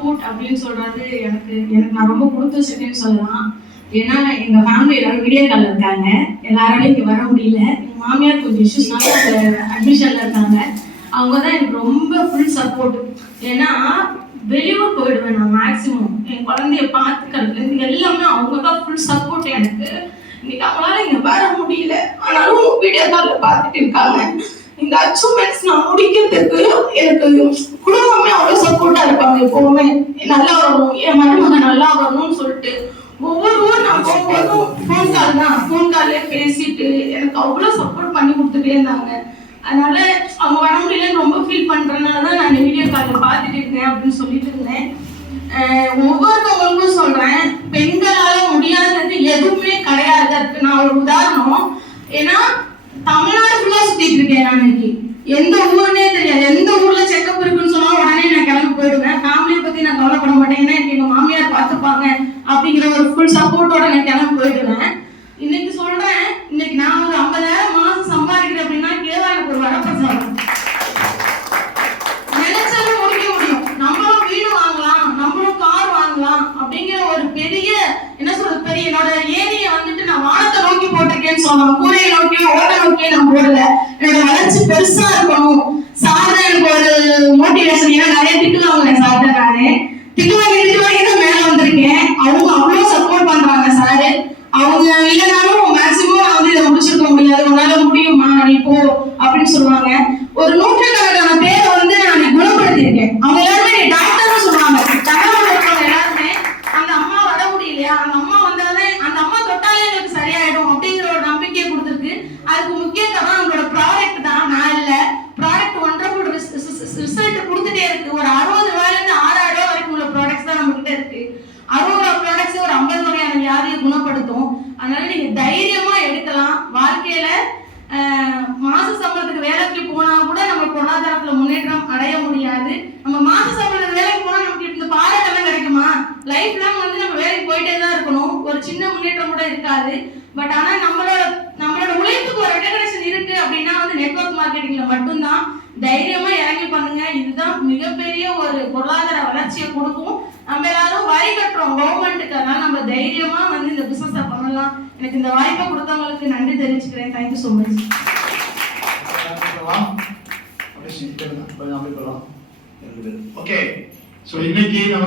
Support அப்படின்னு சொல்றது எனக்கு நான் ரொம்ப கொடுத்து வச்சிருக்கேன்னு சொல்லலாம். ஏன்னா எங்க ஃபேமிலி எல்லாரும் வீடியோ கால் இருக்காங்க, எல்லாராலையும் இங்க வர முடியல. எங்க மாமியார் கொஞ்சம் இஷ்யூஸ்னால அட்மிஷன்ல இருக்காங்க. அவங்க தான் எனக்கு ரொம்ப ஃபுல் சப்போர்ட். ஏன்னா வெளியூர் போயிடுவேன் நான் மேக்சிமம், என் குழந்தைய பார்த்துக்கிறதுலேருந்து எல்லாமே அவங்க தான் ஃபுல் சப்போர்ட் எனக்கு. இன்னைக்கு அவங்களால இங்க வர முடியல, ஆனாலும் வீடியோ கால்ல பார்த்துட்டு இருக்காங்க. இந்த அச்சீவ்மெண்ட்ஸ் நான் முடிக்கிறதுக்கு எனக்கு குடும்பமே அவ்வளவு சப்போர்ட்டா இருப்பாங்க. எப்பவுமே நல்லா வரணும், என் மருமகன் நல்லா வரணும்னு சொல்லிட்டு ஒவ்வொரு ஊர் நான் போகும்போதும் ஃபோன் கால்லே பேசிட்டு எனக்கு அவ்வளவு சப்போர்ட் பண்ணி கொடுத்துட்டே இருந்தாங்க. அதனால அவங்க வர முடியலன்னு ரொம்ப ஃபீல் பண்றதுனாலதான் நான் வீடியோ கால்ல பார்த்துட்டு இருக்கேன் அப்படின்னு சொல்லிட்டு இருந்தேன். ஒவ்வொருத்தவங்களுக்கும் சொல்றேன், பெண்களால முடியாதது எதுவுமே கிடையாது. அதுக்கு நான் ஒரு உதாரணம். ஏன்னா தமிழ்நாடு ஃபுல்லா சுத்திட்டு இருக்கேன் நான். இன்னைக்கு எந்த ஊருன்னே தெரியாது, எந்த ஊர்ல செக்கப் இருக்குன்னு சொன்னா உடனே நான் கிளம்பி போயிடுவேன். ஃபேமிலியை பத்தி நான் கவலைப்பட மாட்டேன், ஏன்னா எங்க மாமியார் பார்த்துப்பாங்க அப்படிங்கிற ஒரு ஃபுல் சப்போர்ட்டோட நான் கிளம்பி போயிடுவேன். இன்னைக்கு சொல்றேன், இன்னைக்கு நான் ஒரு 50,000 மாசம் சம்பாதிக்கிறேன் அப்படின்னா கேவலம் எனக்கு ஒரு வரப்பிரசாதம். நினைச்சாலும் முடிக்க முடியும். நம்மளும் வீடு வாங்கலாம், நம்மளும் கார் வாங்கலாம் அப்படிங்கிற ஒரு பெரிய என்ன சொல்றது, பெரிய என்னோட ஏரியை வந்துட்டு நான் வானத்தை நோக்கி போட்டிருக்கேன்னு சொல்லலாம். கூரையை நோக்கி ஓட நோக்கி நான் போடல. என்னோட வளர்ச்சி பெருசா இருக்கணும். சார் எனக்கு ஒரு மோட்டிவேஷன். ஏன்னா நிறைய திட்டுவாங்க சார்ட்ட, நானு திட்டுவாங்க தான் மேல வந்திருக்கேன். அவங்க அவ்வளவு சப்போர்ட் பண்றாங்க சாரு. அவங்க இல்லைனாலும் மேக்சிமம் நான் வந்து இதை முடிச்சிருக்க முடியாது, உன்னால முடியுமா நீ போ அப்படின்னு சொல்லுவாங்க. ஒரு நூற்றுக்கணக்கான பேரை வந்து நான் குணப்படுத்தியிருக்கேன். அவங்க எல்லாருமே நீ டாக்டர்னு சொல்லுவாங்க. தகவல் இருக்காங்க எல்லாருமே. அந்த அம்மா வர முடியலையா, அந்த அம்மா வந்தாலே அந்த அம்மா தொட்டாலே எனக்கு சரியாயிடும் அப்படிங்கிற ஒரு நம்பிக்கையை கொடுத்துருக்கு. அதுக்கு முக்கிய காரணம் நம்மளோட ப்ராடக்ட் தான், நான் இல்ல. ப்ராடக்ட் ஒன்றரை ரிசல்ட் கொடுத்துட்டே இருக்கு. ஒரு 60 ரூபாயிலிருந்து 6,000 ரூபாய் வரைக்கும் உள்ள ப்ராடக்ட்ஸ் தான் நம்ம கிட்ட இருக்கு. 60 ப்ராடக்ட்ஸ் ஒரு 50 வகையான வியாதியை குணப்படுத்தும். அதனால நீங்க தைரியமா எடுக்கலாம். வாழ்க்கையில மாச சம்பளத்துக்கு வேலைக்கு போனா கூட நம்ம பொருளாதாரத்துல முன்னேற்றம் அடைய முடியாது. நம்ம மாச சம்பளத்துக்கு வேலைக்கு போனா நமக்கு இந்த பாராட்டெல்லாம் கிடைக்குமா? லைஃப் லாங் வந்து நம்ம வேலைக்கு போயிட்டே தான் இருக்கணும். ஒரு சின்ன முன்னேற்றம் கூட இருக்காது. பட் ஆனா நம்மளோட உழைப்புக்கு ஒரு ரெகக்னிஷன் இருக்கு அப்படின்னா வந்து நெட்வொர்க் மார்க்கெட்டிங்ல மட்டும்தான். தைரியமா இறங்கி பண்ணுங்க. இதுதான் மிகப்பெரிய ஒரு பொருளாதார வளர்ச்சியை கொடுக்கும். நம்ம எல்லாரும் வரி கட்டுறோம் கவர்மெண்ட்டுக்கு, அதனால நம்ம தைரியமா வந்து இந்த பிசினஸை பண்ணலாம். எனக்கு இந்த வாய்ப்பை கொடுத்தவங்களுக்கு நன்றி தெரிவிச்சுக்கிறேன். Thank you so much. Okay, so இன்னைக்கு நம்ம